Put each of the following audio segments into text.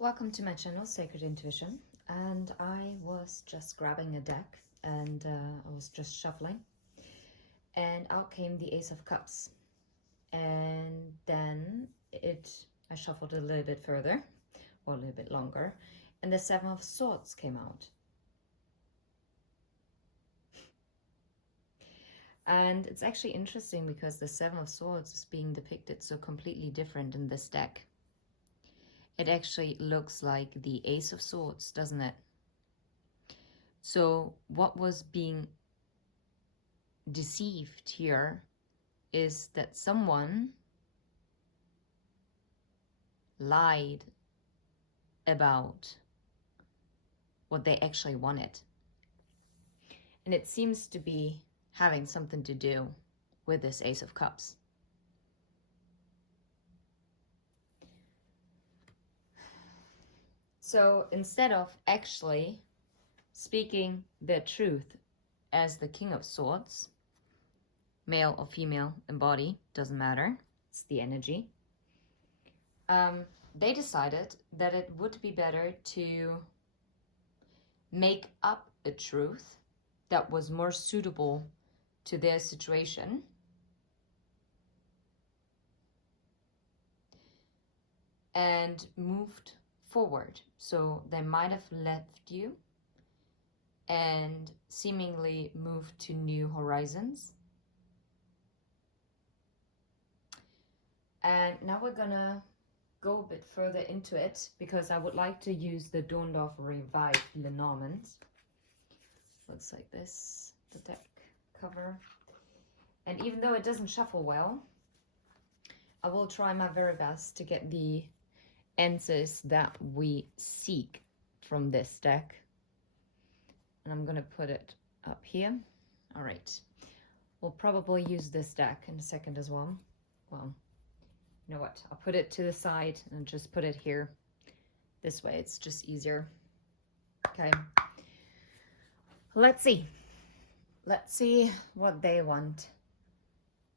Welcome to my channel, Sacred Intuition, and I was just grabbing a deck and I was just shuffling, and out came the Ace of Cups, and then I shuffled a little bit further, or a little bit longer, and the Seven of Swords came out. And it's actually interesting because the Seven of Swords is being depicted so completely different in this deck. It actually looks like the Ace of Swords, doesn't it? So what was being deceived here is that someone lied about what they actually wanted. And it seems to be having something to do with this Ace of Cups. So instead of actually speaking their truth as the King of Swords, male or female in body, doesn't matter, it's the energy, they decided that it would be better to make up a truth that was more suitable to their situation and moved forward. So they might have left you and seemingly moved to new horizons. And now we're gonna go a bit further into it because I would like to use the Dorndorf Revived Lenormand. Looks like this, the deck cover. And even though it doesn't shuffle well, I will try my very best to get the answers that we seek from this deck. And I'm gonna put it up here. All right, we'll probably use this deck in a second as well. Well, you know what, I'll put it to the side and just put it here. This way it's just easier. Okay, let's see what they want.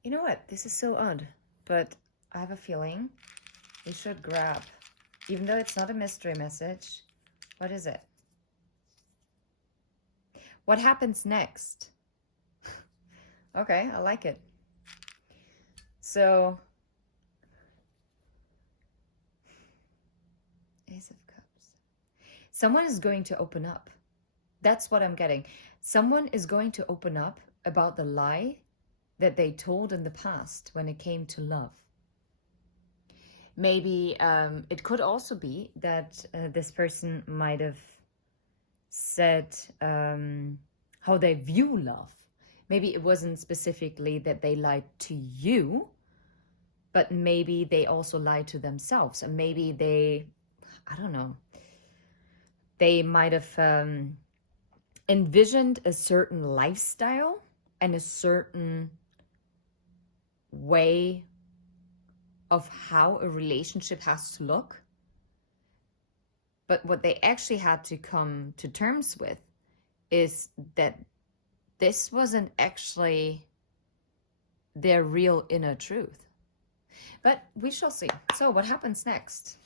You know what, this is so odd, but I have a feeling we should grab, even though it's not a mystery message. What is it? What happens next? Okay, I like it. So, Ace of Cups. Someone is going to open up. That's what I'm getting. Someone is going to open up about the lie that they told in the past when it came to love. Maybe it could also be that this person might have said how they view love. Maybe it wasn't specifically that they lied to you, but maybe they also lied to themselves. And maybe they, I don't know, they might have envisioned a certain lifestyle and a certain way of how a relationship has to look. But what they actually had to come to terms with is that this wasn't actually their real inner truth. But we shall see. So what happens next?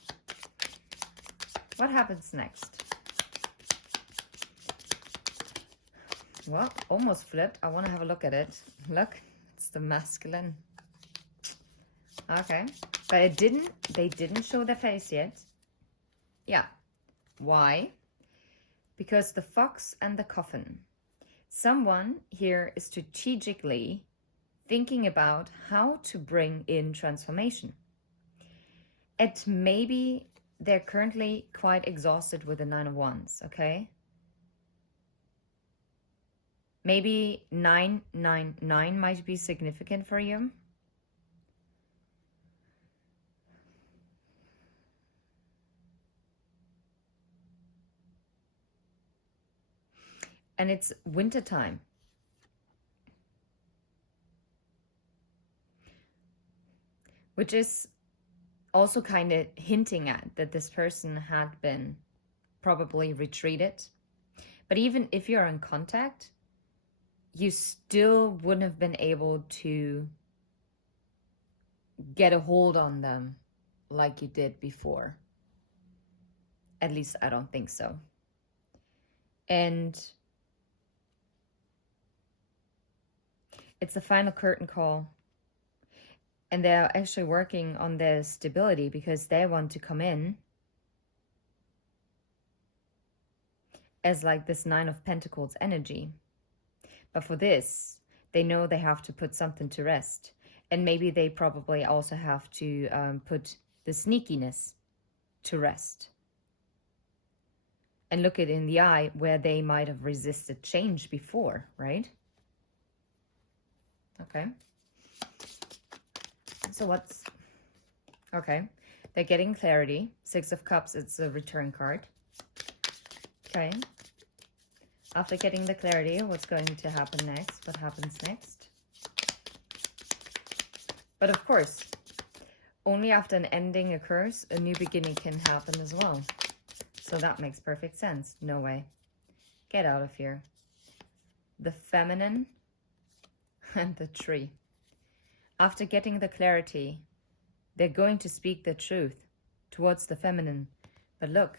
What happens next? Well, almost flipped. I want to have a look at it. Look, it's the masculine. Okay, but they didn't show their face yet. Yeah. Why? Because the fox and the coffin. Someone here is strategically thinking about how to bring in transformation. And maybe they're currently quite exhausted with the Nine of Wands, okay? Maybe 999 might be significant for you. And it's winter time. Which is also kind of hinting at that this person had been probably retreated. But even if you're in contact, you still wouldn't have been able to get a hold on them like you did before. At least I don't think so. And it's the final curtain call. And they're actually working on their stability because they want to come in as like this Nine of Pentacles energy. But for this, they know they have to put something to rest. And maybe they probably also have to put the sneakiness to rest. And look it in the eye where they might have resisted change before, right? Okay. So what's... Okay. They're getting clarity. Six of Cups, it's a return card. Okay. After getting the clarity, what's going to happen next? What happens next? But of course, only after an ending occurs, a new beginning can happen as well. So that makes perfect sense. No way. Get out of here. The Feminine and the Tree. After getting the clarity, they're going to speak the truth towards the Feminine. But look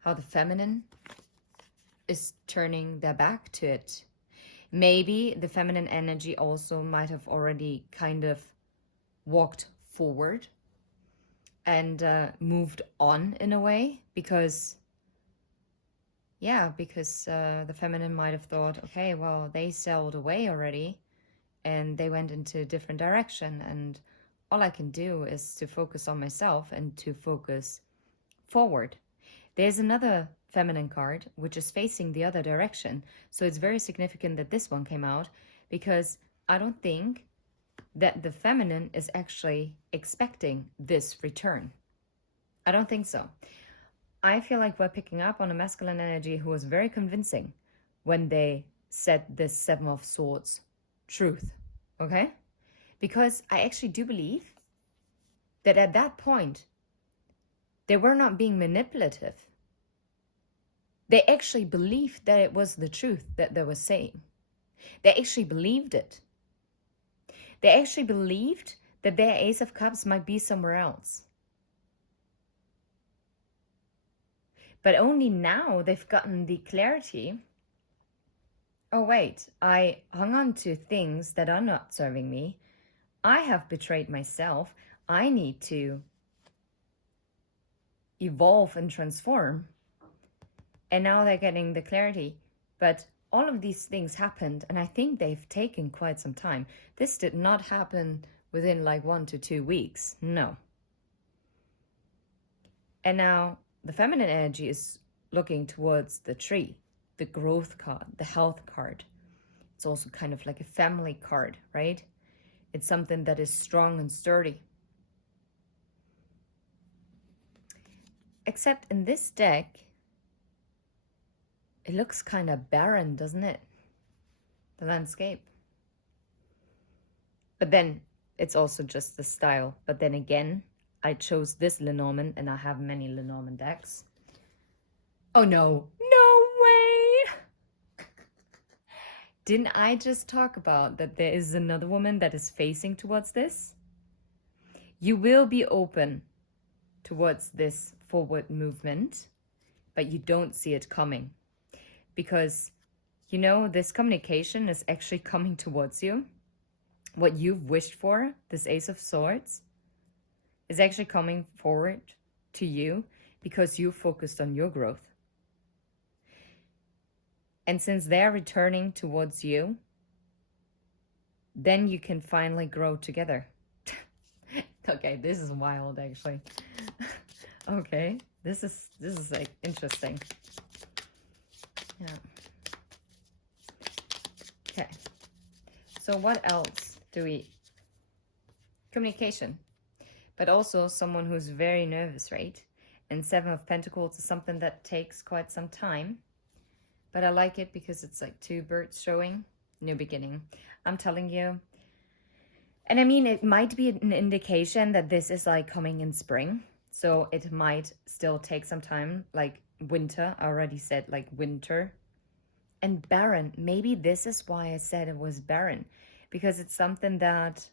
how the Feminine is turning their back to it. Maybe the feminine energy also might have already kind of walked forward and moved on in a way, because the feminine might have thought, okay, well, they sailed away already and they went into a different direction, and all I can do is to focus on myself and to focus forward. There's another feminine card which is facing the other direction, so it's very significant that this one came out, because I don't think that the feminine is actually expecting this return. I don't think so. I feel like we're picking up on a masculine energy who was very convincing when they said this Seven of Swords truth, okay? Because I actually do believe that at that point, they were not being manipulative. They actually believed that it was the truth that they were saying. They actually believed it. They actually believed that their Ace of Cups might be somewhere else. But only now they've gotten the clarity. Oh wait, I hung on to things that are not serving me. I have betrayed myself. I need to evolve and transform. And now they're getting the clarity. But all of these things happened, and I think they've taken quite some time. This did not happen within like 1 to 2 weeks. No. And now the feminine energy is looking towards the Tree, the growth card, the health card. It's also kind of like a family card, right? It's something that is strong and sturdy. Except in this deck, it looks kind of barren, doesn't it? The landscape. But then it's also just the style. But then again, I chose this Lenormand, and I have many Lenormand decks. Oh no, no way! Didn't I just talk about that there is another woman that is facing towards this? You will be open towards this forward movement, but you don't see it coming. Because, you know, this communication is actually coming towards you. What you've wished for, this Ace of Swords, is actually coming forward to you because you focused on your growth. And since they're returning towards you, then you can finally grow together. Okay, this is wild, actually. Okay, this is like interesting. Yeah. Okay. So what else do we... Communication. But also someone who's very nervous, right? And Seven of Pentacles is something that takes quite some time. But I like it because it's like two birds showing. New beginning. I'm telling you. And I mean, it might be an indication that this is like coming in spring. So it might still take some time, like winter. I already said like winter. And barren. Maybe this is why I said it was barren. Because it's something that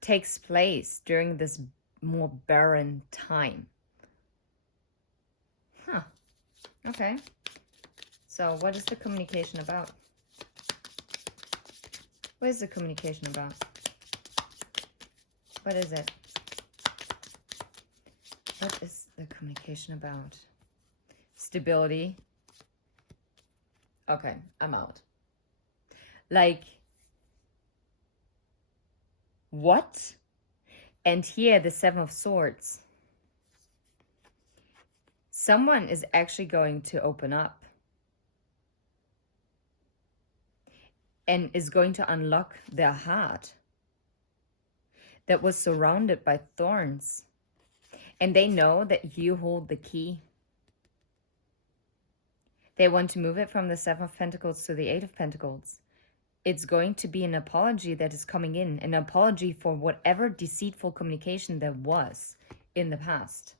takes place during this more barren time. Huh. Okay. So what is the communication about? What is the communication about? What is it? What is the communication about? Stability. Okay, I'm out. Like, what? And here, the Seven of Swords. Someone is actually going to open up and is going to unlock their heart that was surrounded by thorns. And they know that you hold the key. They want to move it from the Seven of Pentacles to the Eight of Pentacles. It's going to be an apology that is coming in, an apology for whatever deceitful communication there was in the past.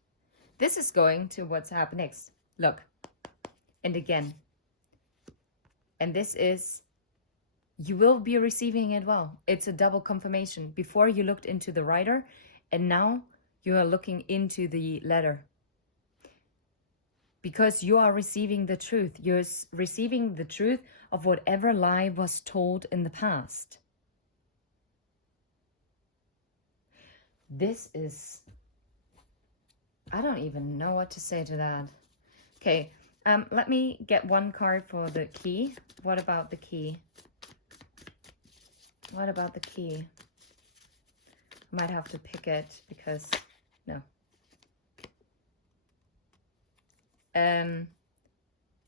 This is going to what's happening next. Look, and again, and this is, you will be receiving it well. It's a double confirmation. Before you looked into the writer, and now you are looking into the letter. Because you are receiving the truth. You're receiving the truth of whatever lie was told in the past. This is, I don't even know what to say to that. Okay, let me get one card for the key. What about the key? What about the key? I might have to pick it because, no.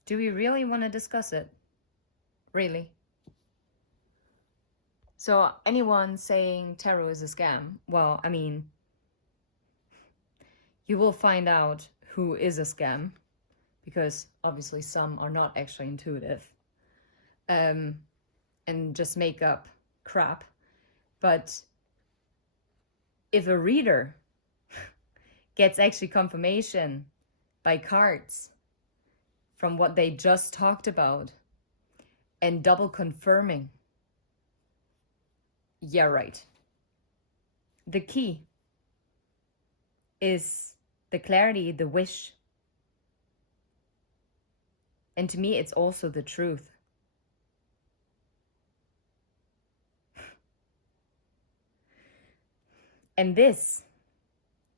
Do we really want to discuss it? Really? So anyone saying tarot is a scam, well, I mean, you will find out who is a scam, because obviously some are not actually intuitive, and just make up crap. But if a reader gets actually confirmation by cards from what they just talked about and double confirming, yeah, right. The key is the clarity, the wish. And to me, it's also the truth. And this,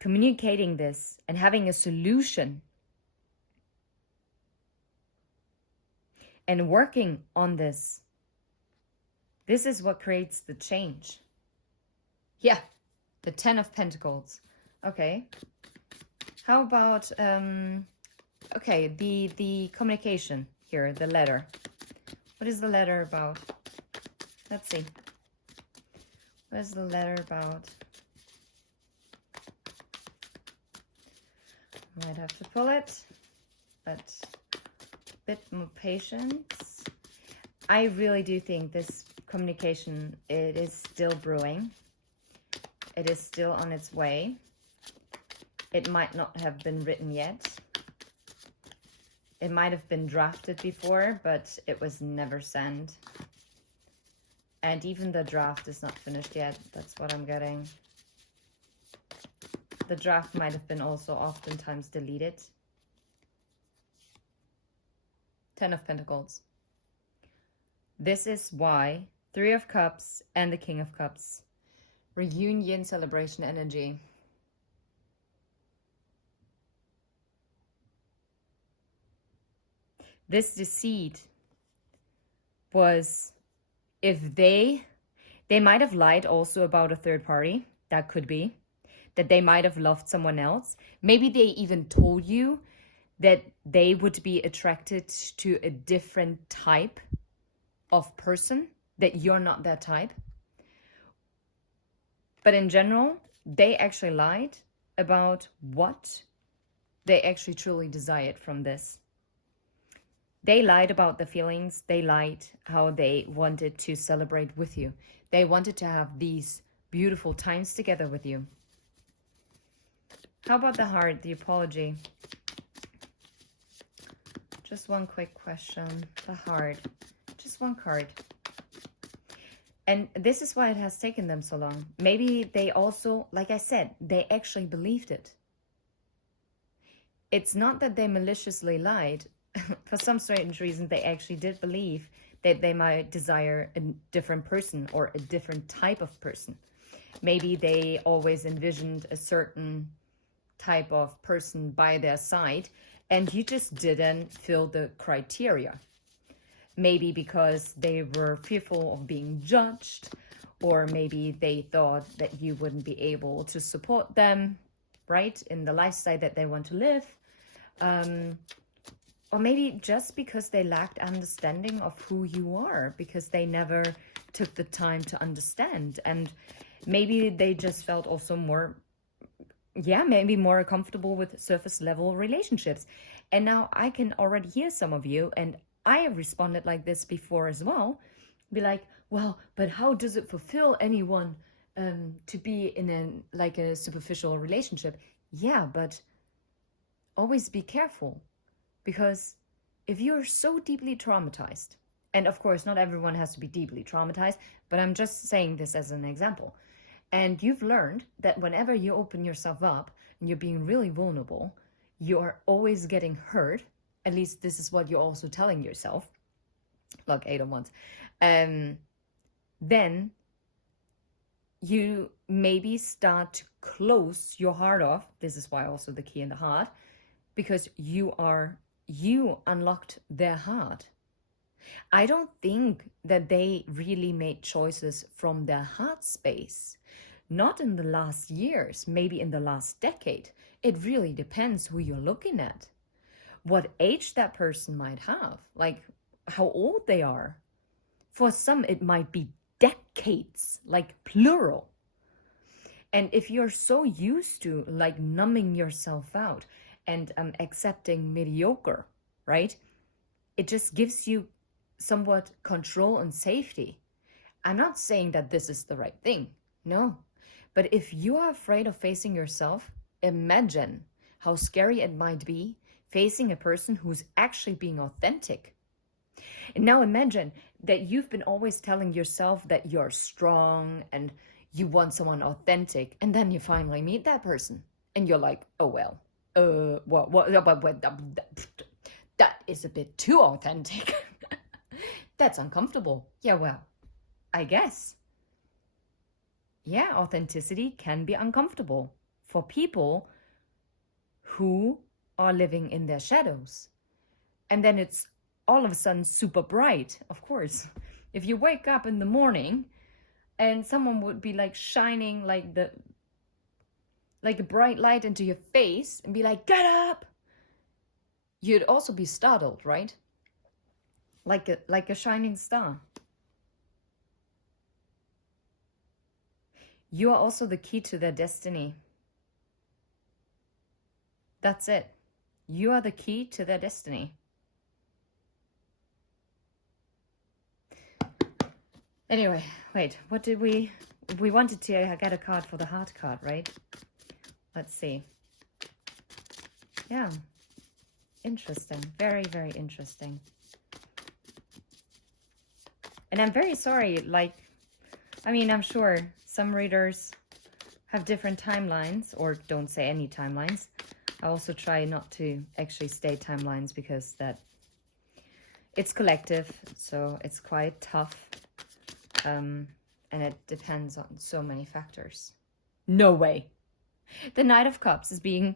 communicating this and having a solution and working on this, this is what creates the change. Yeah, the Ten of Pentacles. Okay. How about, okay, the communication here, the letter. What is the letter about? Let's see. What is the letter about? Might have to pull it, but a bit more patience. I really do think this communication, it is still brewing. It is still on its way. It might not have been written yet. It might have been drafted before, but it was never sent. And even the draft is not finished yet. That's what I'm getting. The draft might have been also oftentimes deleted. Ten of Pentacles. This is why Three of Cups and the King of Cups. Reunion, celebration energy. This deceit was, if they might have lied also about a third party. That could be. That they might have loved someone else. Maybe they even told you that they would be attracted to a different type of person, that you're not that type. But in general, they actually lied about what they actually truly desired from this. They lied about the feelings. They lied how they wanted to celebrate with you. They wanted to have these beautiful times together with you. How about the heart, the apology? Just one quick question. The heart. Just one card. And this is why it has taken them so long. Maybe they also, like I said, they actually believed it. It's not that they maliciously lied. For some strange reason, they actually did believe that they might desire a different person or a different type of person. Maybe they always envisioned a certain type of person by their side, and you just didn't fill the criteria. Maybe because they were fearful of being judged, or maybe they thought that you wouldn't be able to support them, right, in the lifestyle that they want to live. Or maybe just because they lacked understanding of who you are, because they never took the time to understand. And maybe they just felt also maybe more comfortable with surface level relationships. And now I can already hear some of you, and I have responded like this before as well, be like, well, but how does it fulfill anyone to be in a superficial relationship? Yeah, but always be careful, because if you're so deeply traumatized, and of course not everyone has to be deeply traumatized, but I'm just saying this as an example, and you've learned that whenever you open yourself up and you're being really vulnerable, you are always getting hurt. At least this is what you're also telling yourself, like 8 of Wands. Then you maybe start to close your heart off. This is why also the key in the heart, because you unlocked their heart. I don't think that they really made choices from their heart space. Not in the last years, maybe in the last decade. It really depends who you're looking at. What age that person might have, like how old they are. For some, it might be decades, like plural. And if you're so used to like numbing yourself out and accepting mediocre, right? It just gives you somewhat control and safety. I'm not saying that this is the right thing, no. But if you are afraid of facing yourself, imagine how scary it might be facing a person who's actually being authentic. And now imagine that you've been always telling yourself that you're strong and you want someone authentic, and then you finally meet that person and you're like, oh well, that is a bit too authentic. That's uncomfortable. Yeah, well, I guess. Yeah, authenticity can be uncomfortable for people who are living in their shadows. And then it's all of a sudden super bright, of course. If you wake up in the morning and someone would be like shining like a bright light into your face and be like, get up, you'd also be startled, right? Like a shining star. You are also the key to their destiny. That's it. You are the key to their destiny. Anyway, wait, what did we wanted to get a card for the heart card, right? Let's see. Yeah. Interesting. Very, very interesting. And I'm very sorry, like, I mean, I'm sure some readers have different timelines, or don't say any timelines. I also try not to actually state timelines because it's collective, so it's quite tough. And it depends on so many factors. No way. The Knight of Cups is being...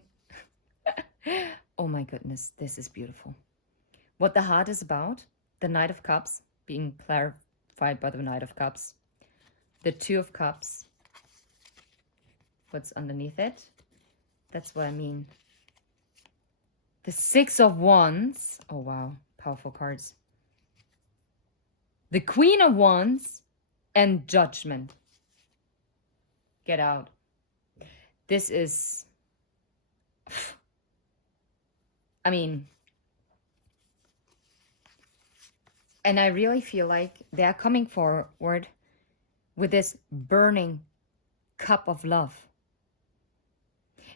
Oh my goodness, this is beautiful. What the heart is about, the Knight of Cups being clarified by the Knight of Cups. The Two of Cups. What's underneath it? That's what I mean. The Six of Wands. Oh wow, powerful cards. The Queen of Wands and Judgment. Get out. This is... I mean... And I really feel like they are coming forward with this burning cup of love.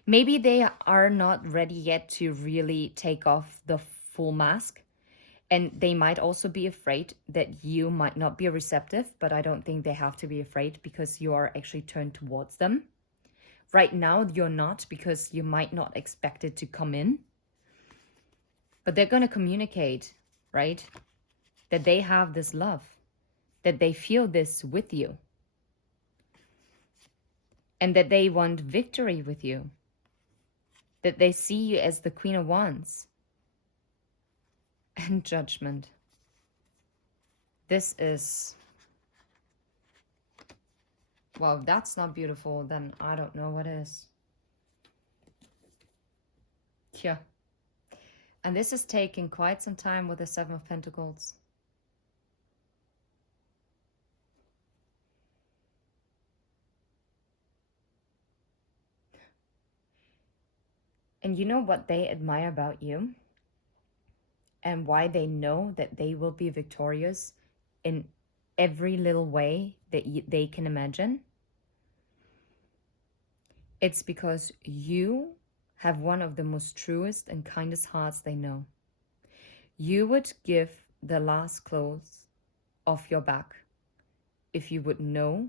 Maybe they are not ready yet to really take off the full mask. And they might also be afraid that you might not be receptive, but I don't think they have to be afraid because you are actually turned towards them. Right now, you're not, because you might not expect it to come in. But they're going to communicate, right? That they have this love, that they feel this with you, and that they want victory with you, that they see you as the Queen of Wands. And Judgment. This is, well, if that's not beautiful, then I don't know what is. Yeah. And this is taking quite some time with the Seven of Pentacles. And you know what they admire about you? And why they know that they will be victorious in every little way that they can imagine? It's because you have one of the most truest and kindest hearts they know. You would give the last clothes off your back if you would know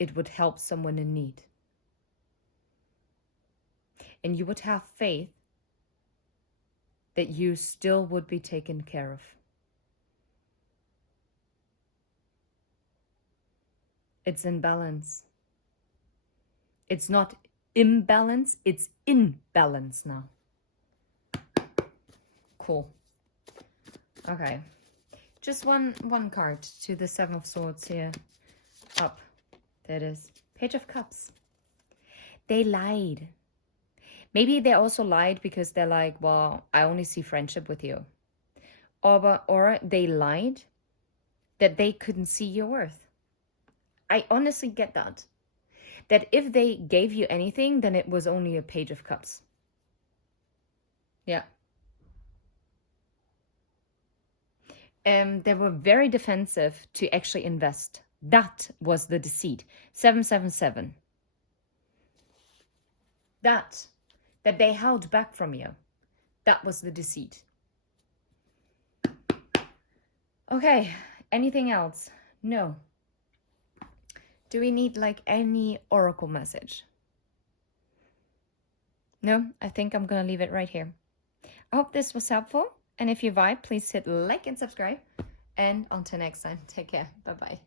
it would help someone in need. And you would have faith that you still would be taken care of. It's in balance. It's not imbalance, it's in balance now. Cool. Okay. Just one card to the Seven of Swords here. Up. There it is. Page of Cups. They lied. Maybe they also lied because they're like, well, I only see friendship with you. Or they lied that they couldn't see your worth. I honestly get that. That if they gave you anything, then it was only a Page of Cups. Yeah. They were very defensive to actually invest. That was the deceit. 777. That they held back from you. That was the deceit. Okay, anything else? No. Do we need like any oracle message? No, I think I'm gonna leave it right here. I hope this was helpful. And if you vibe, please hit like and subscribe. And until next time, take care. Bye-bye.